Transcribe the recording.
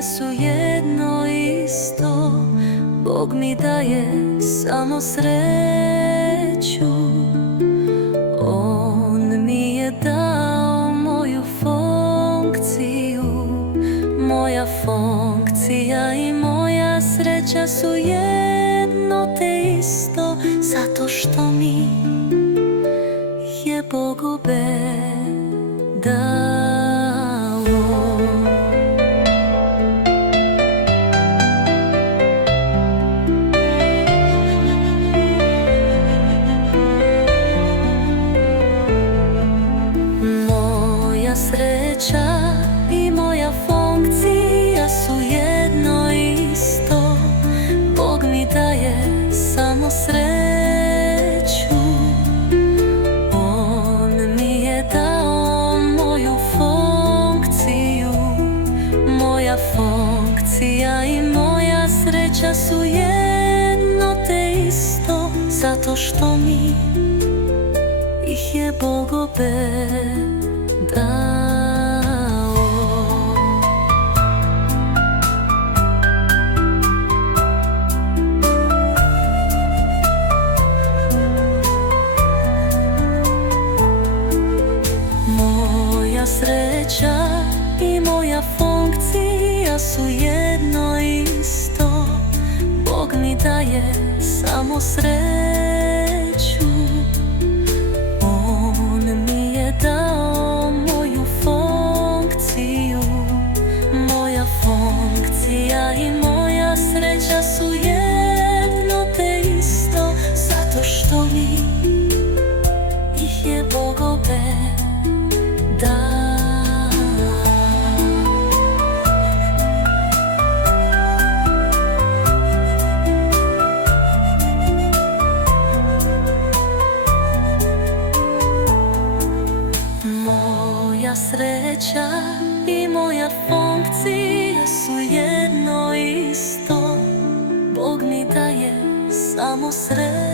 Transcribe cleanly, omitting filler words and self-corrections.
funkcija su jedno isto. Bog mi daje samo sreću. On mi je dao moju funkciju. Moja funkcija i moja sreća su jedno te isto, zato što mi je Bog obe dao. Moja sreća i moja funkcija su jedno isto. Bog mi daje samo sreću. On mi je dao moju funkciju. Moja funkcija i moja sreća su jedno te isto, zato što mi ih je Bog obe dao. Moja sreća i moja funkcija su jedno isto. Bog mi daje samo sreću. On mi je dao moju funkciju. Moja funkcija i moja sreća su jedno te isto, zato što mi ih je Bog obe dao. Moja sreća i moja funkcija su jedno isto. Bog mi daje samo sreću.